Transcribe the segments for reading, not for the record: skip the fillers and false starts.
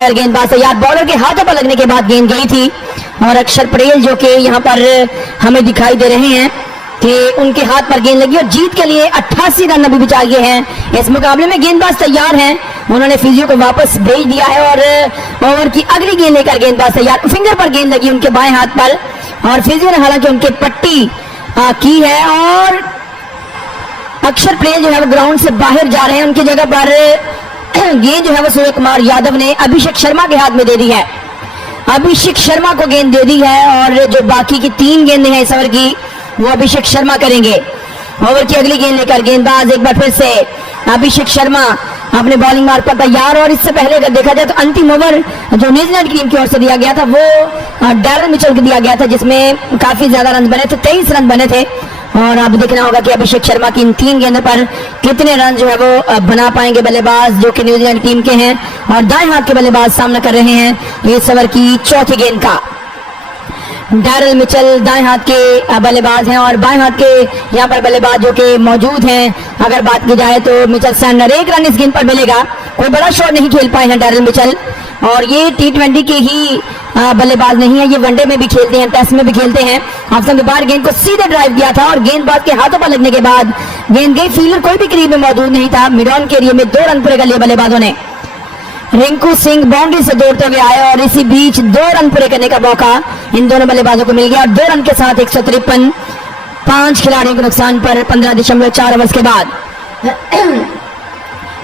गेंदबाज तैयार, बॉलर के हाथों पर लगने के बाद गेंद गई थी और अक्षर पटेल जो कि यहाँ पर हमें दिखाई दे रहे हैं कि उनके हाथ पर गेंद लगी और जीत के लिए 88 रन अभी भी चाहिए हैं इस मुकाबले में। गेंदबाज तैयार हैं, उन्होंने फिजियो को वापस भेज दिया है और ओवर की अगली गेंद लेकर गेंदबाज तैयार। फिंगर पर गेंद लगी उनके बाएं हाथ पर और फिजियो ने हालांकि उनकी पट्टी की है और अक्षर पटेल जो है वो ग्राउंड से बाहर जा रहे हैं। उनकी जगह पर गेंद जो है वो सूर्य कुमार यादव ने अभिषेक शर्मा के हाथ में दे दी है। अभिषेक शर्मा को गेंद दे दी है और जो बाकी की 3 गेंदें हैं इस ओवर की वो अभिषेक शर्मा करेंगे। ओवर की अगली गेंद लेकर गेंदबाज एक बार फिर से अभिषेक शर्मा अपने बॉलिंग मार्ग पर तैयार। और इससे पहले अगर देखा जाए तो अंतिम ओवर जो न्यूजीलैंड की टीम की ओर से दिया गया था वो डैरल मिचेल को दिया गया था जिसमें काफी ज्यादा रन बने थे, 23 रन बने थे। और अब देखना होगा कि अभिषेक शर्मा की इन 3 गेंदों पर कितने रन जो है वो बना पाएंगे बल्लेबाज जो कि न्यूजीलैंड टीम के हैं और दाएं हाथ के बल्लेबाज सामना कर रहे हैं इस ओवर की चौथी गेंद का। डैरल मिचेल दाएं हाथ के बल्लेबाज हैं और बाएं हाथ के यहाँ पर बल्लेबाज जो कि मौजूद हैं। अगर बात की जाए तो मिचेल सैंडर 1 रन इस गेंद पर मिलेगा, कोई बड़ा शॉट नहीं खेल पाए हैं डैरल मिचेल और ये T20 के ही बल्लेबाज नहीं है, ये वनडे में भी खेलते हैं, टेस्ट में भी खेलते हैं। ऑप्शन के बाहर गेंद को सीधे ड्राइव दिया था और गेंदबाज के हाथों पर लगने के बाद गेंद गई, फील्डर कोई भी करीब में मौजूद नहीं था। मिड ऑन के एरिया में 2 रन पूरे कर लिए बल्लेबाजों ने। रिंकू सिंह बाउंड्री से दौड़ते हुए आए और इसी बीच 2 रन पूरे करने का मौका इन दोनों बल्लेबाजों को मिल गया और 2 रन के साथ 153, 5 खिलाड़ियों के नुकसान पर 15.4 ओवर के बाद।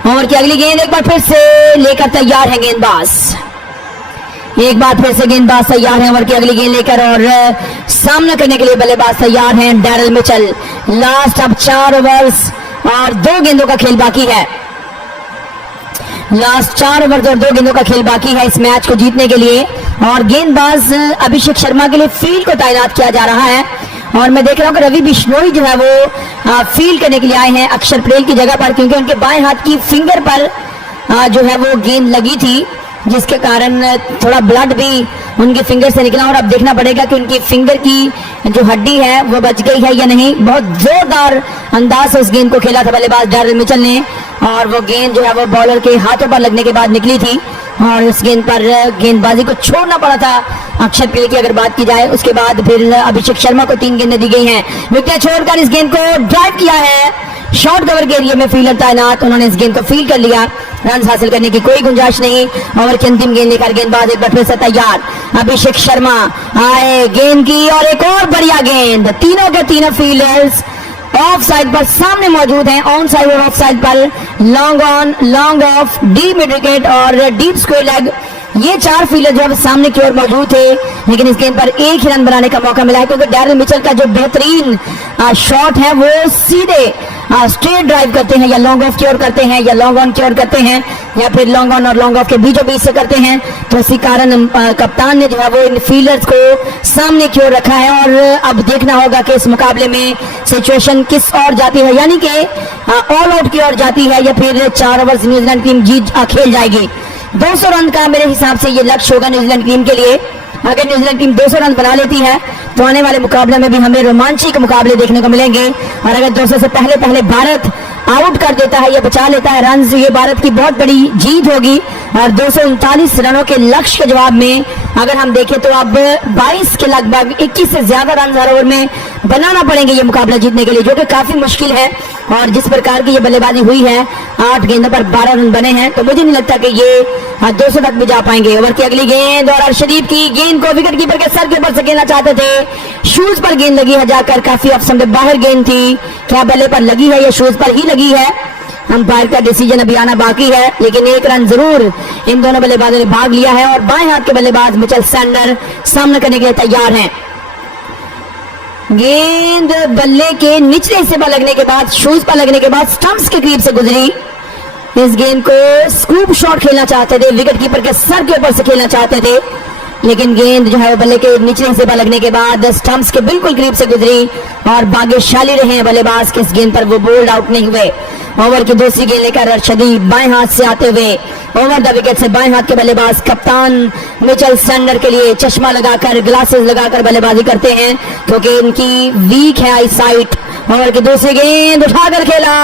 ओवर की अगली गेंद एक बार फिर से लेकर तैयार है गेंदबाज, एक बार फिर से गेंदबाज तैयार है ओवर की अगली गेंद लेकर और सामना करने के लिए बल्लेबाज तैयार हैं डैरल मिचेल। लास्ट अब 4 ओवर्स और 2 गेंदों का खेल बाकी है। लास्ट 4 ओवर और 2 गेंदों का खेल बाकी है इस मैच को जीतने के लिए और गेंदबाज अभिषेक शर्मा के लिए फील्ड को तैनात किया जा रहा है। और मैं देख रहा हूं कि रवि बिश्नोई जो है वो फील्ड करने के लिए आए हैं अक्षर पटेल की जगह पर, क्योंकि उनके बाएं हाथ की फिंगर पर जो है वो गेंद लगी थी जिसके कारण थोड़ा ब्लड भी उनके फिंगर से निकला और अब देखना पड़ेगा कि उनकी फिंगर की जो हड्डी है वो बच गई है या नहीं। बहुत जोरदार अंदाज से उस गेंद को खेला था बल्लेबाज डैरल मिचेल ने और वो गेंद जो है वो बॉलर के हाथों पर लगने के बाद निकली थी और इस गेंद पर गेंदबाजी को छोड़ना पड़ा था अक्षर पटेल की अगर बात की जाए। उसके बाद फिर अभिषेक शर्मा को 3 गेंदें दी गई हैं। विकेट छोड़कर इस गेंद को ड्राइव किया है, शॉर्ट कवर के एरिया में फील्डर तैनात, उन्होंने इस गेंद को फील्ड कर लिया, रन हासिल करने की कोई गुंजाइश नहीं। ओवर की अंतिम गेंद लेकर गेंदबाज एक बार फिर से तैयार। अभिषेक शर्मा आए, गेंद की और एक और बढ़िया गेंद, तीनों के तीनों फील्डर्स ऑफ साइड पर सामने मौजूद हैं, ऑन साइड और ऑफ साइड पर, long on, long off, deep mid wicket और डीप स्क्वायर लेग, ये 4 फील्डर जो है सामने की ओर मौजूद थे। लेकिन इस गेंद पर 1 ही रन बनाने का मौका मिला है क्योंकि डैरल मिचेल का जो बेहतरीन शॉट है वो सीधे स्ट्रेट ड्राइव करते हैं या लॉन्ग ऑफ की ओर करते हैं या लॉन्ग ऑन की ओर करते हैं या फिर लॉन्ग ऑन और लॉन्ग ऑफ के बीचों बीच से करते हैं। तो इसी कारण कप्तान ने जो है वो इन फील्डर्स को सामने की ओर रखा है और अब देखना होगा कि इस मुकाबले में सिचुएशन किस ओर जाती है, यानी कि ऑल आउट की ओर जाती है या फिर 4 ओवर्स न्यूजीलैंड टीम जीत खेल जाएगी। 200 रन का मेरे हिसाब से ये लक्ष्य होगा न्यूजीलैंड टीम के लिए। अगर न्यूजीलैंड टीम 200 रन बना लेती है तो आने वाले मुकाबले में भी हमें रोमांचक मुकाबले देखने को मिलेंगे और अगर 200 से पहले भारत आउट कर देता है या बचा लेता है रन, ये भारत की बहुत बड़ी जीत होगी। और 239 रनों के लक्ष्य के जवाब में अगर हम देखें तो अब 22 के लगभग 21 से ज्यादा रन हर ओवर में बनाना पड़ेंगे ये मुकाबला जीतने के लिए, जो कि काफी मुश्किल है। और जिस प्रकार की ये बल्लेबाजी हुई है, 8 गेंदों पर 12 रन बने हैं, तो मुझे नहीं लगता कि ये 200 तक भी जा पाएंगे। ओवर की अगली गेंद और अर्शदीप की गेंद को विकेट कीपर के सर के ऊपर से खेलना चाहते थे, शूज पर गेंद लगी है जाकर, काफी ऑप्शन के बाहर गेंद थी, क्या बल्ले पर लगी है या शूज पर ही लगी है, अंपायर का डिसीजन अभी आना बाकी है। लेकिन 1 रन जरूर इन दोनों बल्लेबाजों ने भाग लिया है और बाएं हाथ के बल्लेबाज मिचेल सैंडर सामना करने के लिए तैयार हैं। गेंद बल्ले के निचले हिस्से पर लगने के बाद, शूज पर लगने के बाद स्टंप्स के करीब से गुजरी। इस गेंद को स्कूप शॉट खेलना चाहते थे, विकेट कीपर के सर के ऊपर से खेलना चाहते थे, लेकिन गेंद जो है बल्ले के निचले हिस्से पर लगने के बाद स्टंप्स के बिल्कुल करीब से गुजरी और भाग्यशाली रहे हैं बल्लेबाज के इस गेंद पर वो बोल्ड आउट नहीं हुए। ओवर की दूसरी गेंद लेकर अर्शदीप बाएं हाथ से आते हुए ओवर द विकेट से बाएं हाथ के बल्लेबाज कप्तान मिचेल सैंडर के लिए चश्मा लगाकर, ग्लासेस लगाकर बल्लेबाजी करते हैं क्योंकि इनकी वीक है आई साइट। ओवर की दूसरी गेंद उठाकर खेला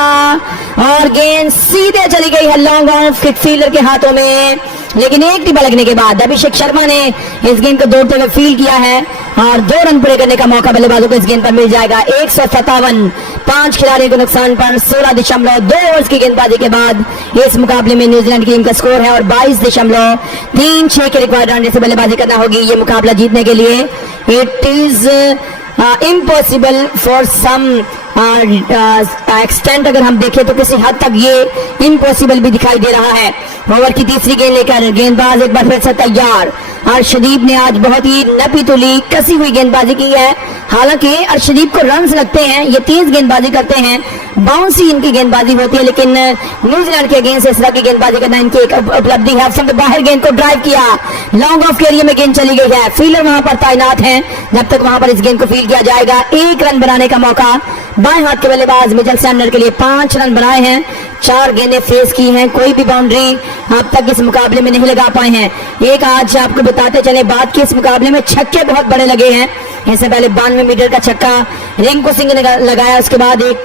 और गेंद सीधे चली गई है लॉन्ग ऑफ, फील्डर के हाथों में। लेकिन एक टिप्पा लगने के बाद अभिषेक शर्मा ने इस गेंद को दौड़ते हुए फील किया है और 2 रन पूरे करने का मौका बल्लेबाजों को इस गेंद पर मिल जाएगा। 157, 5 खिलाड़ियों के नुकसान पर 16.2 ओवर्स की गेंदबाजी के बाद इस मुकाबले में न्यूजीलैंड की टीम का स्कोर है और 22.36 के रिक्वायर्ड रन से बल्लेबाजी करना होगी ये मुकाबला जीतने के लिए। It is impossible for some extent, अगर हम देखें तो किसी हद तक ये इम्पॉसिबल भी दिखाई दे रहा है। ओवर की तीसरी गेंद लेकर गेंदबाज एक बार फिर से तैयार। अर्शदीप ने आज बहुत ही नपी तुली कसी हुई गेंदबाजी की है। हालांकि अर्शदीप को रन्स लगते हैं, ये तेज गेंदबाजी करते हैं, बाउंसी इनकी गेंदबाजी होती है, लेकिन न्यूजीलैंड के अगेंस्ट इस तरह की गेंदबाजी करना इनकी एक उपलब्धि है। अब बाहर गेंद को ड्राइव किया, लॉन्ग ऑफ के एरिया में गेंद चली गई है। फील्डर वहां पर तैनात हैं, जब तक वहां पर इस गेंद को फील्ड किया जाएगा। 1 रन बनाने का मौका बाएं हाथ के बल्लेबाज मिचेल सैंडनर के लिए। 5 रन बनाए हैं, 4 गेंदें फेस की हैं, कोई भी बाउंड्री अब तक इस मुकाबले में नहीं लगा पाए हैं। एक आज आपको बताते चले बात की, इस मुकाबले में छक्के बहुत बड़े लगे हैं। इससे पहले 92 मीटर का छक्का रिंकू सिंह ने लगाया, उसके बाद एक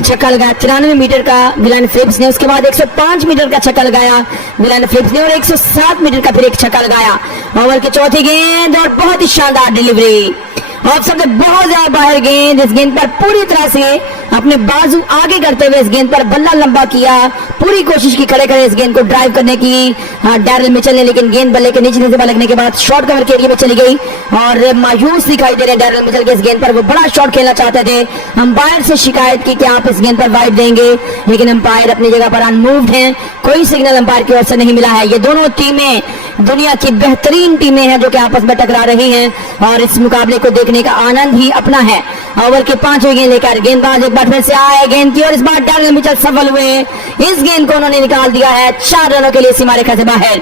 छक्का लगाया 93 मीटर का ग्लेन फिलिप्स ने, उसके बाद 105 मीटर का छक्का लगाया ग्लेन फिलिप्स ने और 107 मीटर का फिर एक छक्का लगाया। ओवर की चौथी गेंद और बहुत ही शानदार डिलीवरी और सबसे बहुत ज्यादा बाहर गेंद। इस गेंद पर पूरी तरह से अपने बाजू आगे करते हुए इस गेंद पर बल्ला लंबा किया, पूरी कोशिश की खड़े खड़े इस गेंद को ड्राइव करने की डैरिल मिचेल ने, लेकिन गेंद बल्ले के नीचे से लगने के बाद शॉर्ट कवर के एरिया में चली गई और मायूस दिखाई दे रहे डैरिल मिचेल के इस गेंद पर। वो बड़ा शॉट खेलना चाहते थे, अंपायर से शिकायत की कि आप इस गेंद पर वाइड देंगे, लेकिन अंपायर अपनी जगह पर अनमूव्ड हैं, कोई सिग्नल अंपायर की ओर से नहीं मिला है। ये दोनों टीमें दुनिया की बेहतरीन टीमें हैं जो कि आपस में टकरा रही हैं और इस मुकाबले को देखने का आनंद ही अपना है। ओवर की 5वीं गेंद लेकर गेंदबाज एक बार फिर से आए गेंद की और इस बार डैरिल मिचेल सफल हुए। इस गेंद को उन्होंने निकाल दिया है 4 रनों के लिए सीमा रेखा से बाहर।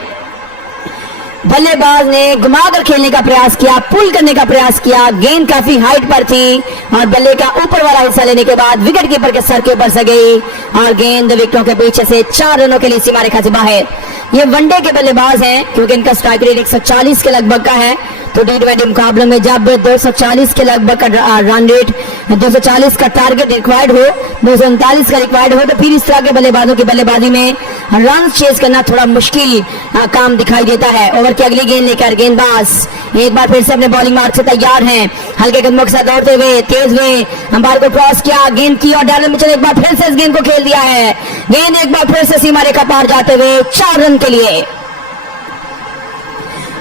बल्लेबाज ने घुमाकर खेलने का प्रयास किया, पुल करने का प्रयास किया, गेंद काफी हाइट पर थी और बल्ले का ऊपर वाला हिस्सा लेने के बाद विकेट कीपर के सर के ऊपर से गई और गेंद विकेटों के पीछे से 4 रनों के लिए सीमा रेखा से बाहर। ये वनडे के बल्लेबाज हैं क्योंकि इनका स्ट्राइक रेट 140 के लगभग का है, तो T20 मुकाबलों में जब 240 के लगभग का रन रेट 240 का टारगेट रिक्वायर्ड हो, 239 का रिक्वायर्ड हो, तो फिर इस तरह के बल्लेबाजों की बल्लेबाजी में रन चेज करना थोड़ा मुश्किल काम दिखाई देता है। ओवर की अगली गेंद लेकर गेंदबाज एक बार फिर से अपने बॉलिंग मार्क से तैयार हैं, हल्के कदमों के साथ दौड़ते हुए तेज हुए, अंपायर को क्रॉस किया, गेंद की और डैरिल मिचेल एक बार फिर से इस गेंद को खेल दिया है। गेंद एक बार फिर से सीमा रेखा पार जाते हुए 4 रन के लिए।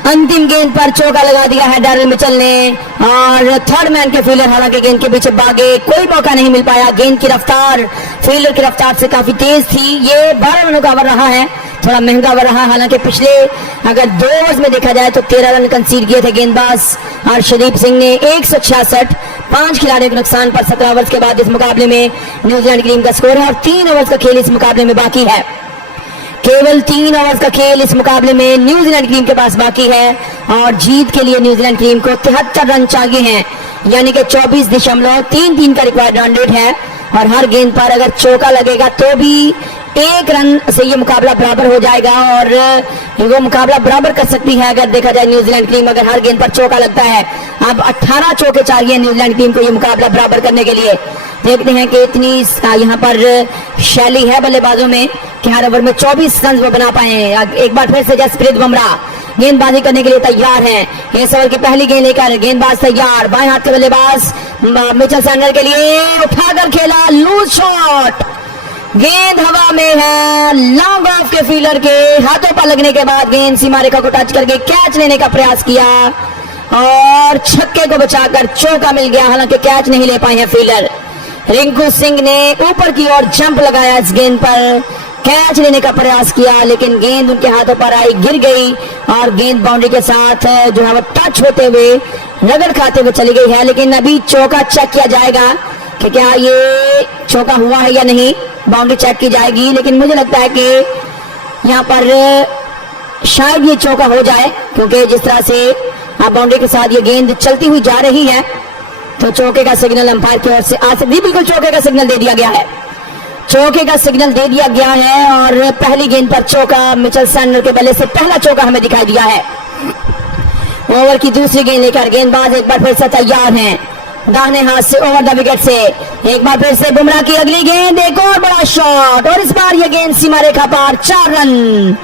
अंतिम गेंद पर चौका लगा दिया है डैरिल मिचेल ने और थर्ड मैन के फील्डर हालांकि गेंद के पीछे भागे, कोई मौका नहीं मिल पाया। गेंद की रफ्तार फील्डर की रफ्तार से काफी तेज थी। ये 12 रनों का ओवर रहा है, थोड़ा महंगा ओवर रहा। हालांकि पिछले अगर 2 ओवर्स में देखा जाए तो 13 रन कंसीड किए थे गेंदबाज अर्शदीप सिंह ने। 166, 5 खिलाड़ियों के नुकसान पर 17 ओवर्स के बाद इस मुकाबले में न्यूजीलैंड की टीम का स्कोर है और 3 ओवर्स का खेल इस मुकाबले में बाकी है। केवल 3 ओवर्स का खेल इस मुकाबले में न्यूजीलैंड टीम के पास बाकी है और जीत के लिए न्यूजीलैंड टीम को 73 रन चाहिए हैं, यानी कि 24.33 का रिक्वायर्ड रन रेट है और हर गेंद पर अगर चौका लगेगा तो भी 1 रन से ये मुकाबला बराबर हो जाएगा और वो मुकाबला बराबर कर सकती है अगर देखा जाए न्यूजीलैंड टीम अगर हर गेंद पर चौका लगता है। अब 18 चौके चाहिए न्यूजीलैंड टीम को ये मुकाबला बराबर करने के लिए। देखते हैं कि इतनी यहाँ पर शैली है बल्लेबाजों में कि हर ओवर में 24 रन वो बना पाए। एक बार फिर से जसप्रीत बुमराह गेंदबाजी करने के लिए तैयार हैं। इस ओवर की पहली गेंद लेकर गेंदबाज तैयार, बाएं हाथ के बल्लेबाज मिचेल सैंडनर के लिए उठाकर खेला, लूज शॉट, गेंद हवा में है, लॉन्ग ऑफ के फील्डर के हाथों पर लगने के बाद गेंद सीमा रेखा को टच करके कैच लेने का प्रयास किया और छक्के को बचाकर चौका मिल गया। हालांकि कैच नहीं ले पाए हैं फील्डर। रिंकू सिंह ने ऊपर की ओर जंप लगाया, इस गेंद पर कैच लेने का प्रयास किया लेकिन गेंद उनके हाथों पर आई, गिर गई और गेंद बाउंड्री के साथ जो है वो टच होते हुए रगड़ खाते हुए चली गई है। लेकिन अभी चौका चेक किया जाएगा कि क्या ये चौका हुआ है या नहीं, बाउंड्री चेक की जाएगी। लेकिन मुझे लगता है कि यहाँ पर शायद ये चौका हो जाए क्योंकि जिस तरह से बाउंड्री के साथ ये गेंद चलती हुई जा रही है तो चौके का सिग्नल अंपायर की ओर से आ सकती है। बिल्कुल चौके का सिग्नल दे दिया गया है, चौके का सिग्नल दे दिया गया है और पहली गेंद पर चौका मिचेल सैंडनर के बल्ले से पहला चौका हमें दिखाई दिया है। ओवर की दूसरी गेंद लेकर गेंदबाज एक बार फिर से तैयार हैं, दाहिने हाथ से ओवर द विकेट से एक बार फिर से बुमराह की अगली गेंद, एक और बड़ा शॉट और इस बार यह गेंद सीमा रेखा पार, 4 रन।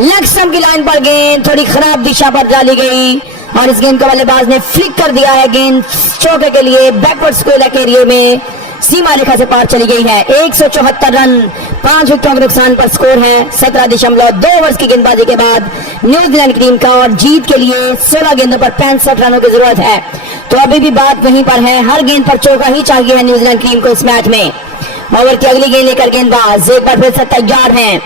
लेग स्टंप की लाइन पर गेंद थोड़ी खराब दिशा पर डाली गई और इस गेंद को बल्लेबाज ने फ्लिक कर दिया है। गेंद चौके के लिए बैकवर्ड स्क्वायर के एरिया में सीमा रेखा से पार चली गई है। 174 रन 5 विकेटों के नुकसान पर स्कोर है। 17.2 ओवर्स की गेंदबाजी के बाद न्यूजीलैंड की टीम का और जीत के लिए 16 गेंदों पर 65 रनों की जरूरत है। तो अभी भी बात वहीं पर है, हर गेंद पर चौका ही चाहिए है न्यूजीलैंड टीम को इस मैच में। ओवर की अगली गेंद लेकर गेंदबाज एक बार फिर से तैयार हैं।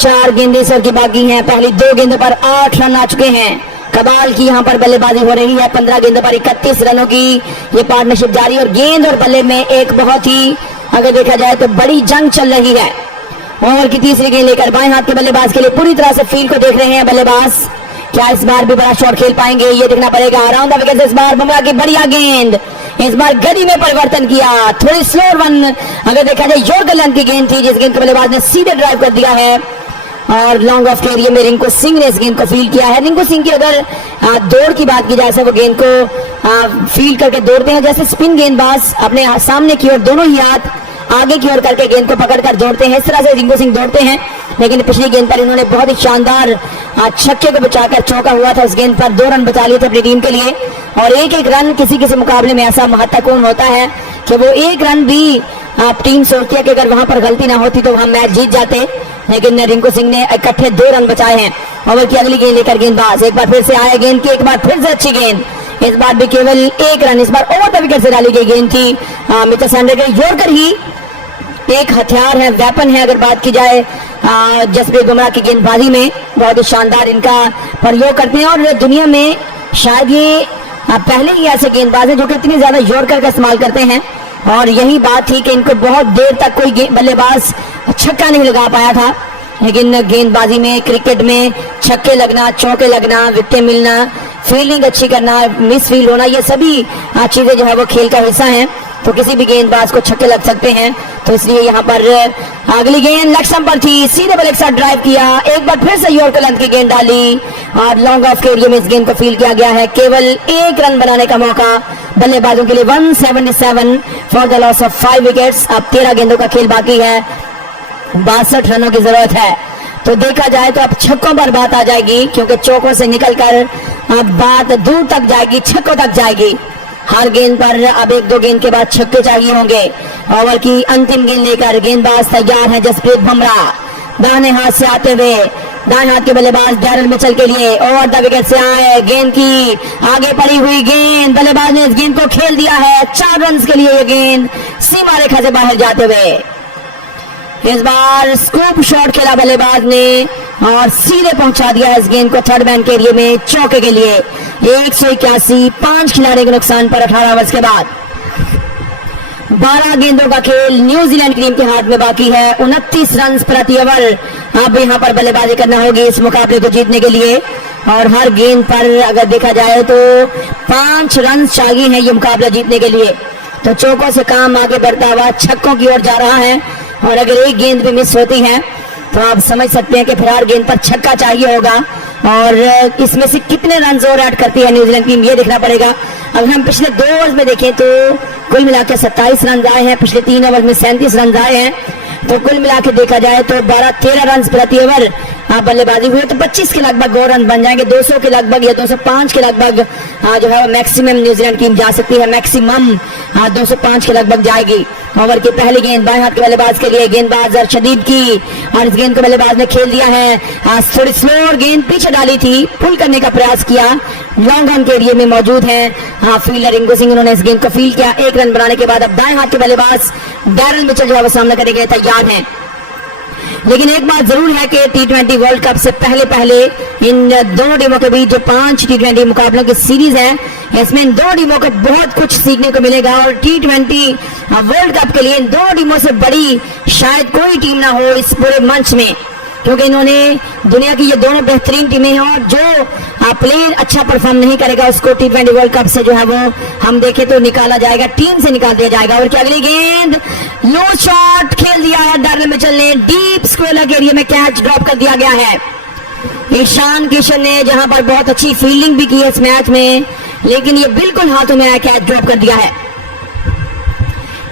4 गेंदें सर की बाकी हैं। पहली 2 गेंदों पर 8 रन आ चुके हैं। कमाल की यहां पर बल्लेबाजी हो रही है। 15 गेंदों पर 31 रनों की ये पार्टनरशिप जारी और गेंद और बल्ले में एक बहुत ही अगर देखा जाए तो बड़ी जंग चल रही है। ओवर की तीसरी गेंद लेकर बाएं हाथ के बल्लेबाज के लिए पूरी तरह से फील्ड को देख रहे हैं बल्लेबाज। क्या इस बार भी बड़ा शॉट खेल पाएंगे, ये देखना पड़ेगा। अराउंड द विकेट इस बार बुमराह की बढ़िया गेंद, इस बार गति में परिवर्तन किया। थोड़ी स्लो वन अगर देखा जाए यॉर्कर लेंथ की गेंद थी, जिस गेंद को बल्लेबाज ने सीधे ड्राइव कर दिया है और लॉन्ग ऑफ के एरिया में रिंकू सिंह ने इस गेंद को फील्ड किया है। रिंकू सिंह की अगर दौड़ की बात की जाए, वो गेंद को फील्ड करके दौड़ते हैं जैसे स्पिन गेंदबाज अपने सामने की ओर दोनों ही हाथ आगे की ओर करके गेंद को पकड़कर दौड़ते हैं, इस तरह से रिंकू सिंह दौड़ते हैं। लेकिन पिछली गेंद पर इन्होंने बहुत ही शानदार छक्के को बचाकर चौका हुआ था। इस गेंद पर 2 रन बचा लिए थे अपनी टीम के लिए और एक रन किसी किसी मुकाबले में ऐसा महत्वपूर्ण होता है कि वो 1 रन भी टीम सोचती है कि अगर वहां पर गलती ना होती तो हम मैच जीत जाते, लेकिन रिंकू सिंह ने इकट्ठे 2 रन बचाए हैं। ओवर की अगली गेंद लेकर गेंदबाज एक बार फिर से आया गेंद की, एक बार फिर से अच्छी गेंद, इस बार भी केवल 1 रन, इस बार ओवर द विकेट से डाली गई गेंद थी। मिचेल सैंडर के यॉर्कर ही एक हथियार है, वेपन है अगर बात की जाए जसप्रीत बुमराह की गेंदबाजी में। बहुत ही शानदार इनका प्रयोग करते हैं और दुनिया में शायद ये पहले ही ऐसे गेंदबाज हैं जो कि इतनी ज्यादा यॉर्कर का इस्तेमाल करते हैं और यही बात थी कि इनको बहुत देर तक कोई बल्लेबाज छक्का नहीं लगा पाया था। लेकिन गेंदबाजी में, क्रिकेट में छक्के लगना, चौके लगना, विकेटें मिलना, फील्डिंग अच्छी करना, मिस फील्ड होना, ये सभी चीजें जो है वो खेल का हिस्सा हैं। तो किसी भी गेंदबाज को छक्के लग सकते हैं, तो इसलिए यहाँ पर अगली गेंद लेग स्टंप पर थी, सीधे बल एक साथ ड्राइव किया, एक बार फिर से यॉर्कर लेंथ की गेंद डाली और लॉन्ग ऑफ के एरिया में इस गेंद को फील्ड किया गया है। केवल 1 रन बनाने का मौका बल्लेबाजों के लिए। 177 for the loss of 5 wickets. अब 13 गेंदों का खेल बाकी है, 62 रनों की जरूरत है। तो देखा जाए तो अब छक्कों पर बात आ जाएगी, क्योंकि चौकों से निकलकर अब बात दूर तक जाएगी, छक्कों तक जाएगी। हर गेंद पर अब 1-2 गेंद के बाद छक्के चाहिए होंगे। ओवर की अंतिम गेंद लेकर गेंदबाज तैयार है जसप्रीत बुमराह। दाहिने हाथ से आते हुए दाएं हाथ के बल्लेबाज डैरेल मिचेल के लिए ओवर द विकेट से आए, गेंद की आगे पड़ी हुई गेंद, बल्लेबाज ने इस गेंद को खेल दिया है। 4 रन के लिए ये गेंद सीमा रेखा से बाहर जाते हुए इस बार स्कूप शॉट खेला बल्लेबाज ने और सीधे पहुंचा दिया है इस गेंद को थर्ड मैन के एरिया में चौके के लिए। 181, 5 खिलाड़ी के नुकसान पर 18 ओवर्स के बाद 12 गेंदों का खेल न्यूजीलैंड की टीम के हाथ में बाकी है। 29 रन प्रति ओवर अब यहाँ पर बल्लेबाजी करना होगी इस मुकाबले को जीतने के लिए और हर गेंद पर अगर देखा जाए तो 5 रन चाहिए हैं ये मुकाबला जीतने के लिए। तो चौकों से काम आगे बढ़ता हुआ छक्कों की ओर जा रहा है और अगर एक गेंद भी मिस होती है तो आप समझ सकते हैं कि फिर हर गेंद पर छक्का चाहिए होगा और इसमें से कितने रन और ऐड करती है न्यूजीलैंड टीम ये देखना पड़ेगा। अगर हम पिछले 2 ओवर्स में देखें तो कुल मिलाकर 27 रन आए हैं, पिछले 3 ओवर में 37 रन आए हैं, तो कुल मिलाकर देखा जाए तो 12-13 रन प्रति ओवर बल्लेबाजी हुई तो 25 के लगभग और रन बन जाएंगे। 200 के लगभग या 205 के लगभग जो है मैक्सिमम न्यूजीलैंड टीम जा सकती है, मैक्सिमम 205 के लगभग जाएगी। ओवर की पहली गेंद बाएं हाथ के बल्लेबाज के लिए, गेंदबाज अर्शदीप की और इस गेंद को बल्लेबाज ने खेल दिया है। थोड़ी स्लो गेंद पीछे डाली थी, पुल करने का प्रयास किया, लॉन्ग ऑन के एरिया में मौजूद है फील्डर रिंकू सिंह, उन्होंने इस गेंद को फील्ड किया। 1 रन बनाने के बाद अब दाएं हाथ के बल्लेबाज डैरेल मिचेल जो है वो सामना करने के लिए तैयार हैं। लेकिन एक बात जरूर है कि T20 वर्ल्ड कप से पहले इन दोनों टीमों के बीच जो 5 T20 मुकाबलों की सीरीज है, इसमें इन दोनों टीमों को बहुत कुछ सीखने को मिलेगा और T20 वर्ल्ड कप के लिए इन दोनों टीमों से बड़ी शायद कोई टीम ना हो इस पूरे मंच में, क्योंकि इन्होंने दुनिया की ये दोनों बेहतरीन टीमें हैं और जो प्लेयर अच्छा परफॉर्म नहीं करेगा उसको T20 वर्ल्ड कप से जो है वो हम देखें तो निकाला जाएगा, टीम से निकाल दिया जाएगा। और क्या अगली गेंद लो शॉट खेल दिया है डैरेल मिचेल ने, डीप स्क्वेयर के एरिया में कैच ड्रॉप कर दिया गया है। ईशान किशन ने जहां पर बहुत अच्छी फील्डिंग भी की है इस मैच में, लेकिन ये बिल्कुल हाथों में आया कैच ड्रॉप कर दिया है।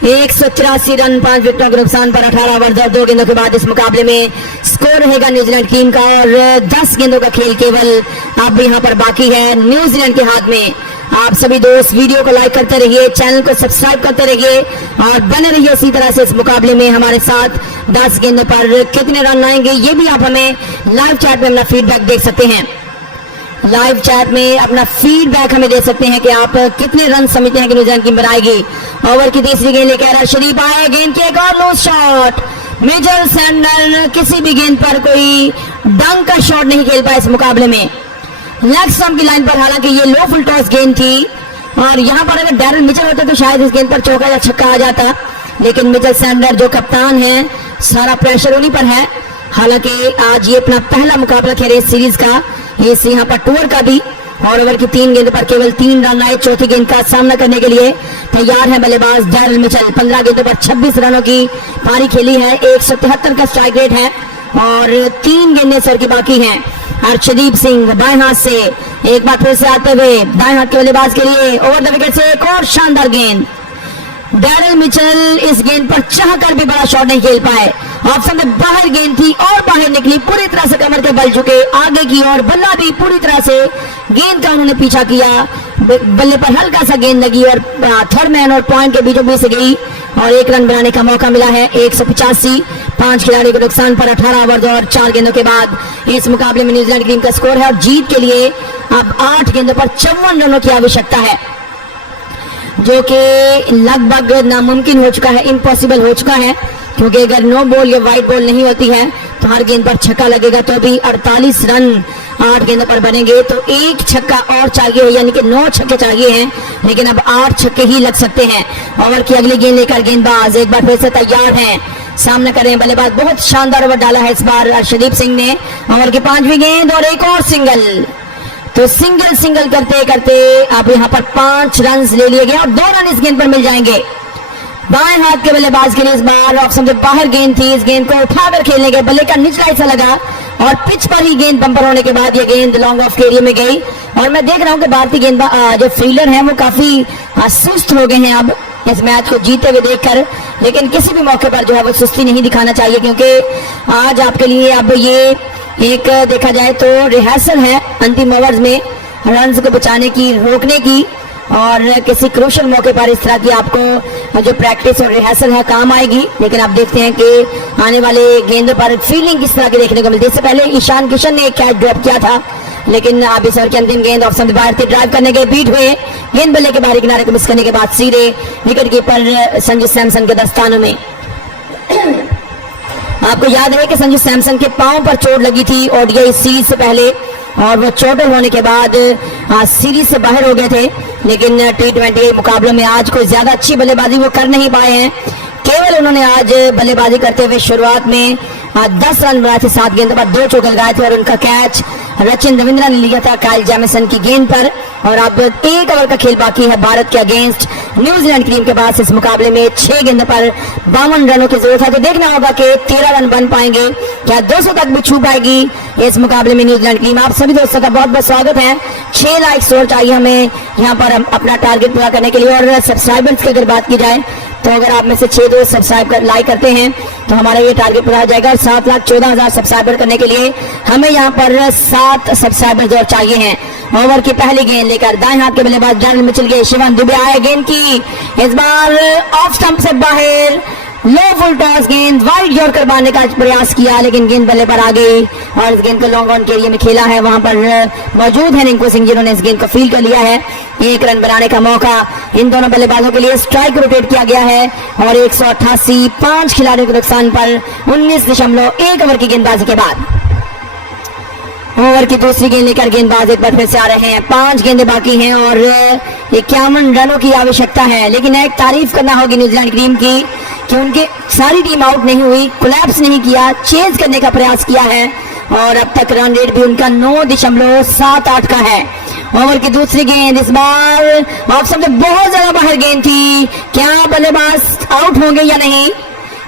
183 रन 5 विकेटों के नुकसान पर 18 ओवर और 2 गेंदों के बाद इस मुकाबले में स्कोर रहेगा न्यूजीलैंड टीम का और 10 गेंदों का खेल केवल अब यहाँ पर बाकी है न्यूजीलैंड के हाथ में। आप सभी दोस्त वीडियो को लाइक करते रहिए, चैनल को सब्सक्राइब करते रहिए और बने रहिए इसी तरह से इस मुकाबले में हमारे साथ। 10 गेंदों पर कितने रन आएंगे ये भी आप हमें लाइव चैट में अपना फीडबैक देख सकते हैं। लाइव चैट में अपना फीडबैक हमें दे सकते हैं कि आप कितने रन समझते हैं कि न्यूजीलैंड टीम बनाएगी। ओवर की तीसरी गेंद लेकर अर्शदीप आए, गेंद के एक और लूज शॉट। मिचेल सैंडनर किसी भी गेंद पर कोई डंक का शॉट नहीं खेल पाया इस मुकाबले में। लेग स्टंप की लाइन पर, हालांकि ये लो फुल टॉस गेंद थी और यहां पर अगर डैरेल मिचेल होता तो शायद इस गेंद पर चौका या छक्का आ जाता, लेकिन मिचेल सैंडनर जो कप्तान है सारा प्रेशर उन्हीं पर है। हालांकि आज ये अपना पहला मुकाबला खेले इस सीरीज का, इस यहाँ पर टूर का भी, और ओवर की 3 गेंद पर केवल 3 रन आए। चौथी गेंद का सामना करने के लिए तैयार है बल्लेबाज डैरेल मिचेल। 15 गेंदों पर 26 रनों की पारी खेली है, 173 का स्ट्राइक रेट है और 3 गेंदें सर की बाकी हैं। अर्शदीप सिंह बाएं हाथ से एक बार फिर से आते हुए दाएं हाथ के बल्लेबाज के लिए ओवर द विकेट से एक और शानदार गेंद। डैरेल मिचेल इस गेंद पर चाहकर भी बड़ा शॉट नहीं खेल पाए। ऑप्शन में बाहर गेंद थी और बाहर निकली, पूरी तरह से कमर के बल झुके आगे की ओर, बल्ला भी पूरी तरह से गेंद का उन्होंने पीछा किया। बल्ले पर हल्का सा गेंद लगी और थर्ड मैन और पॉइंट के बीचों बीच से गई और 1 रन बनाने का मौका मिला है। 185 5 खिलाड़ियों के नुकसान पर 18 ओवर और 4 गेंदों के बाद इस मुकाबले में न्यूजीलैंड टीम का स्कोर है और जीत के लिए अब 8 गेंदों पर 54 रनों की आवश्यकता है, जो कि लगभग नामुमकिन हो चुका है, इम्पॉसिबल हो चुका है, क्योंकि अगर नो बॉल या वाइट बॉल नहीं होती है तो हर गेंद पर छक्का लगेगा तो भी 48 रन 8 गेंदों पर बनेंगे। तो एक छक्का और चाहिए, यानी कि 9 छक्के चाहिए हैं, लेकिन अब 8 छक्के ही लग सकते हैं। ओवर की अगली गेंद लेकर गेंदबाज एक बार फिर से तैयार हैं, सामना करें बल्लेबाज। बहुत शानदार ओवर डाला है इस बार अर्शदीप सिंह ने। ओवर की 5वीं गेंद और एक और सिंगल, तो सिंगल करते करते अब यहाँ पर 5 रन ले लिए गए और 2 रन इस गेंद पर मिल जाएंगे। बाएं हाथ के बल्लेबाज के लिए इस बार ऑप्शन से बाहर गेंद थी, इस गेंद को उठाकर खेलने के बल्ले का निचला हिस्सा लगा और पिच पर ही गेंद बम्पर होने के बाद ये गेंद लॉन्ग ऑफ के एरिया में गई। और मैं देख रहा हूं कि भारतीय गेंदबाज जो फील्डर हैं वो काफी सुस्त हो गए हैं अब इस मैच को जीते हुए देखकर, लेकिन किसी भी मौके पर जो है वो सुस्ती नहीं दिखाना चाहिए, क्योंकि आज आपके लिए अब ये एक देखा जाए तो रिहर्सल है अंतिम ओवर्स में रन को बचाने की, रोकने की, और किसी क्रूशियल मौके पर इस तरह की आपको जो प्रैक्टिस और रिहर्सल है काम आएगी। लेकिन आप देखते हैं कि आने वाले गेंदों पर फील्डिंग किस तरह की देखने को मिलती है। इससे पहले ईशान किशन ने एक कैच ड्रॉप किया था, लेकिन अब इस ओवर की अंतिम गेंद ऑप्शन से बाहर थी, ड्राइव करने के बीट हुए, गेंद बल्ले के बाहरी किनारे को मिस करने के बाद सीधे विकेट कीपर संजू सैमसन के दस्तानों में। आपको याद है कि संजू सैमसन के पांव पर चोट लगी थी ओडीआई सीरीज से पहले और वो चोटिल होने के बाद सीरीज से बाहर हो गए थे, लेकिन T20 मुकाबलों में आज कोई ज्यादा अच्छी बल्लेबाजी वो कर नहीं पाए हैं। केवल उन्होंने आज बल्लेबाजी करते हुए शुरुआत में 10 रन बनाए थे, 7 गेंदों पर 2 चौके लगाए थे और उनका कैच रचिन रविंद्रा ने लिया था काइल जैमिसन की गेंद पर। और अब 1 ओवर का खेल बाकी है भारत के अगेंस्ट न्यूजीलैंड की टीम के पास। इस मुकाबले में 6 गेंदों पर 52 रनों की जरूरत है, तो देखना होगा कि 13 रन बन पाएंगे, क्या 200 तक भी छू पाएगी इस मुकाबले में न्यूजीलैंड टीम। आप सभी दोस्तों का बहुत बहुत स्वागत है। 6 लाइक्स और चाहिए हमें यहाँ पर अपना टारगेट पूरा करने के लिए। और सब्सक्राइबर्स की अगर बात की जाए तो अगर आप में से 6 दोस्त सब्सक्राइब कर लाइक करते हैं तो हमारा ये टारगेट पूरा हो जाएगा। और 7,14,000 सब्सक्राइबर करने के लिए हमें यहाँ पर 7 सब्सक्राइबर्स और चाहिए हैं। ओवर की पहली गेंद लेकर दाएं हाथ के बल्लेबाज डैरेल मिचेल के शिवन दुबे आए, गेंद की इस बार ऑफ स्टंप से बाहर, लो फुल टॉस गेंद वाइड जोड़कर मारने का प्रयास किया, लेकिन गेंद बल्ले पर आ गई और इस गेंद को लॉन्ग ऑन के एरिया में खेला है। वहां पर मौजूद है रिंकू सिंह जिन्होंने इस गेंद को फील्ड कर लिया है। 1 रन बनाने का मौका इन दोनों बल्लेबाजों के लिए। स्ट्राइक रोटेट किया गया है और 188 5 खिलाड़ियों के नुकसान पर 19.1 ओवर की गेंदबाजी के बाद ओवर की दूसरी गेंद लेकर गेंदबाज एक बार फिर से आ रहे हैं। 5 गेंदें बाकी हैं और 51 रनों की आवश्यकता है। लेकिन एक तारीफ करना होगी न्यूजीलैंड टीम की कि उनके सारी टीम आउट नहीं हुई, कोलैप्स नहीं किया, चेज करने का प्रयास किया है और अब तक रन रेट भी उनका 9.78 का है। ओवर की दूसरी गेंद इस बार ऑप्शन से बहुत ज्यादा बाहर गेंद थी, क्या बल्लेबाज आउट होंगे या नहीं,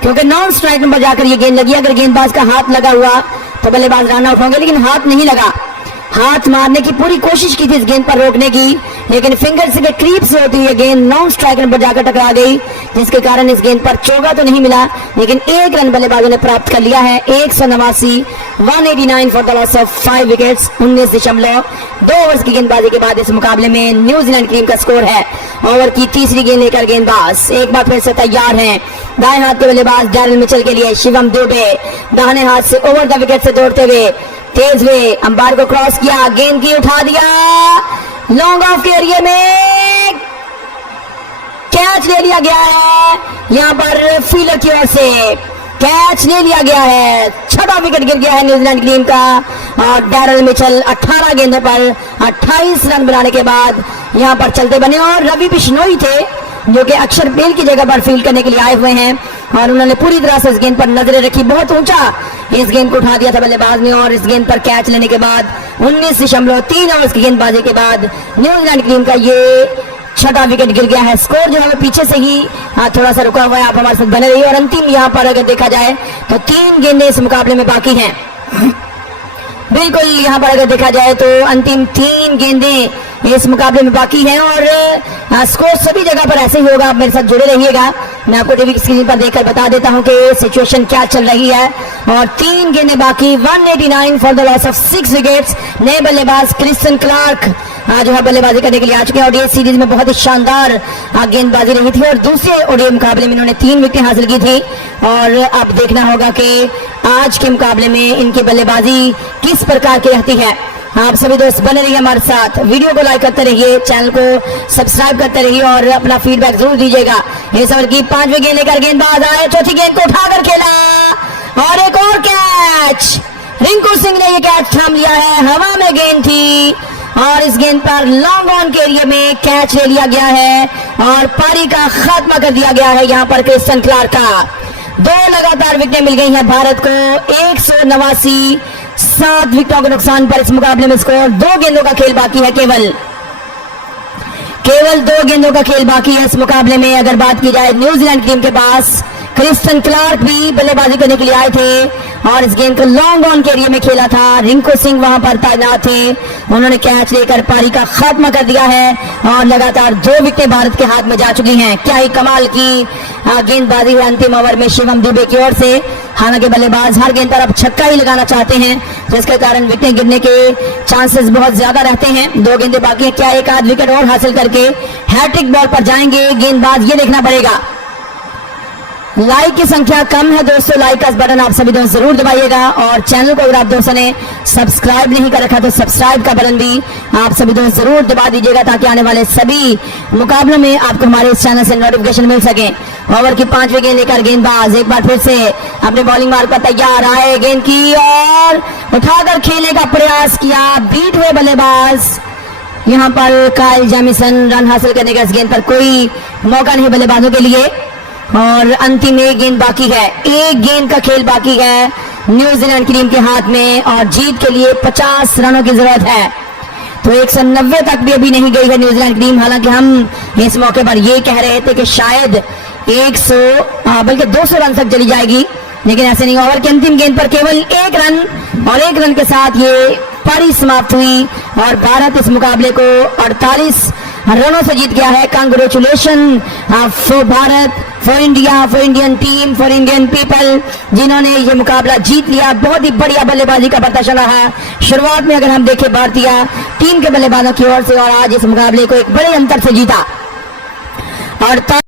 क्योंकि नॉन स्ट्राइक नंबर जाकर ये गेंद लगी। अगर गेंदबाज का हाथ लगा हुआ तो बल्लेबाज रन आउट होंगे, लेकिन हाथ नहीं लगा। हाथ मारने की पूरी कोशिश की थी इस गेंद पर रोकने की, लेकिन फिंगर्स के क्रीप से होती हुई गेंद नॉन स्ट्राइक रन पर जाकर टकरा गई, जिसके कारण इस गेंद पर चौका तो नहीं मिला, लेकिन एक रन बल्लेबाजों ने प्राप्त कर लिया है। 189 for the loss of 5 wickets. 19.2 overs की गेंदबाजी के बाद इस मुकाबले में न्यूजीलैंड टीम का स्कोर है। ओवर की तीसरी गेंद लेकर गेंदबाज एक बार फिर से तैयार हैं। दाएं हाथ के बल्लेबाज डैरेल मिचेल के लिए शिवम दुबे दाहिने हाथ से ओवर द विकेट से दौड़ते हुए तेज हुए, अंपायर को क्रॉस किया, गेंद की उठा दिया, लॉन्ग ऑफ के एरिया में कैच ले लिया गया है। यहां पर फील्डर की ओर से कैच ले लिया गया है। 6वां विकेट गिर गया है न्यूजीलैंड की टीम का और डैरेल मिचेल 18 गेंदों पर 28 रन बनाने के बाद यहां पर चलते बने और रवि बिश्नोई थे जो कि अक्षर पेल की जगह पर फील्ड करने के लिए आए हुए हैं और उन्होंने पूरी तरह से इस गेंद पर नजरें रखी। बहुत ऊंचा इस गेंद को उठा दिया था बल्लेबाज ने और इस गेंद पर कैच लेने के बाद 19.3 ओवर्स की गेंदबाजी के बाद न्यूजीलैंड की टीम का ये 6वां विकेट गिर गया है। स्कोर जो है पीछे से ही थोड़ा सा रुका हुआ है। आप हमारे साथ बने रहिए और अंतिम यहाँ पर अगर देखा जाए तो 3 गेंदें इस मुकाबले में बाकी हैं। बिल्कुल यहाँ पर अगर देखा जाए तो अंतिम 3 गेंदें इस मुकाबले में बाकी हैं और स्कोर सभी जगह पर ऐसे ही होगा। आप मेरे साथ जुड़े रहिएगा। मैं आपको टीवी स्क्रीन पर देखकर बता देता हूं कि सिचुएशन क्या चल रही है और 3 गेंदें बाकी। 189 for the loss of 6 wickets. नए बल्लेबाज क्रिस्टन क्लार्क जो है बल्लेबाजी करने के लिए आ चुके हैं और ये सीरीज में बहुत ही शानदार गेंदबाजी रही थी और दूसरे ओडीआई मुकाबले में इन्होंने 3 विकेट हासिल की थी और अब देखना होगा कि आज के मुकाबले में इनकी बल्लेबाजी किस प्रकार की रहती है। आप सभी दोस्त बने रहिए हमारे साथ, वीडियो को लाइक करते रहिए, चैनल को सब्सक्राइब करते रहिए और अपना फीडबैक जरूर दीजिएगा। इस ओवर की 5वीं गेंद लेकर गेंदबाज आए, चौथी गेंद को उठाकर खेला और एक और कैच। रिंकू सिंह ने ये कैच थाम लिया है। हवा में गेंद थी और इस गेंद पर लॉन्ग ऑन के एरिया में कैच ले लिया गया है और पारी का खात्मा कर दिया गया है यहाँ पर क्रिस्टन क्लार्क का। 2 लगातार विकेटें मिल गई हैं भारत को। 189 7 विकेटों के नुकसान पर इस मुकाबले में स्कोर। 2 गेंदों का खेल बाकी है, केवल 2 गेंदों का खेल बाकी है इस मुकाबले में। अगर बात की जाए न्यूजीलैंड टीम के पास क्रिस्टन क्लार्क भी बल्लेबाजी करने के लिए आए थे और इस गेंद को लॉन्ग ऑन के एरिया में खेला था। रिंकू सिंह वहां पर तैनात थे, उन्होंने कैच लेकर पारी का खात्मा कर दिया है और लगातार 2 विकेटें भारत के हाथ में जा चुकी हैं। क्या ही कमाल की गेंदबाजी है अंतिम ओवर में शिवम दुबे की ओर से। हालांकि बल्लेबाज हर गेंद पर अब छक्का ही लगाना चाहते हैं, जिसके कारण विकेट गिरने के चांसेस बहुत ज्यादा रहते हैं। 2 गेंदें बाकी हैं, क्या एक आध विकेट और हासिल करके हैट्रिक बॉल पर जाएंगे गेंदबाज, ये देखना पड़ेगा। लाइक की संख्या कम है दोस्तों, लाइक का बटन आप सभी दोस्त जरूर दबाइएगा और चैनल को अगर आप दोस्तों ने सब्सक्राइब नहीं कर रखा तो सब्सक्राइब का बटन भी आप सभी दोस्त जरूर दबा दीजिएगा ताकि आने वाले सभी मुकाबलों में आपको हमारे इस चैनल से नोटिफिकेशन मिल सके। ओवर की 5वीं गेंद लेकर गेंदबाज एक बार फिर से अपने बॉलिंग मार्क पर तैयार आए, गेंद की और उठाकर खेलने का प्रयास किया, बीट हुए बल्लेबाज। यहाँ पर काइल जेमिसन रन हासिल करने का इस गेंद पर कोई मौका नहीं बल्लेबाजों के लिए और अंतिम 1 गेंद बाकी है। 1 गेंद का खेल बाकी है न्यूजीलैंड की टीम के हाथ में और जीत के लिए 50 रनों की जरूरत है। तो 190 तक भी अभी नहीं गई है न्यूजीलैंड की टीम। हालांकि हम इस मौके पर ये कह रहे थे कि शायद 100 बल्कि 200 रन तक चली जाएगी, लेकिन ऐसे नहीं। ओवर की अंतिम गेंद पर केवल 1 रन और 1 रन के साथ ये पारी समाप्त हुई और भारत इस मुकाबले को 48 रनों से जीत गया है। Congratulation for Bharat, for India, for Indian team, for Indian people, जिन्होंने ये मुकाबला जीत लिया। बहुत ही बढ़िया बल्लेबाजी का प्रदर्शन रहा। शुरुआत में अगर हम देखें भारतीय टीम के बल्लेबाजों की ओर से और आज इस मुकाबले को एक बड़े अंतर से जीता और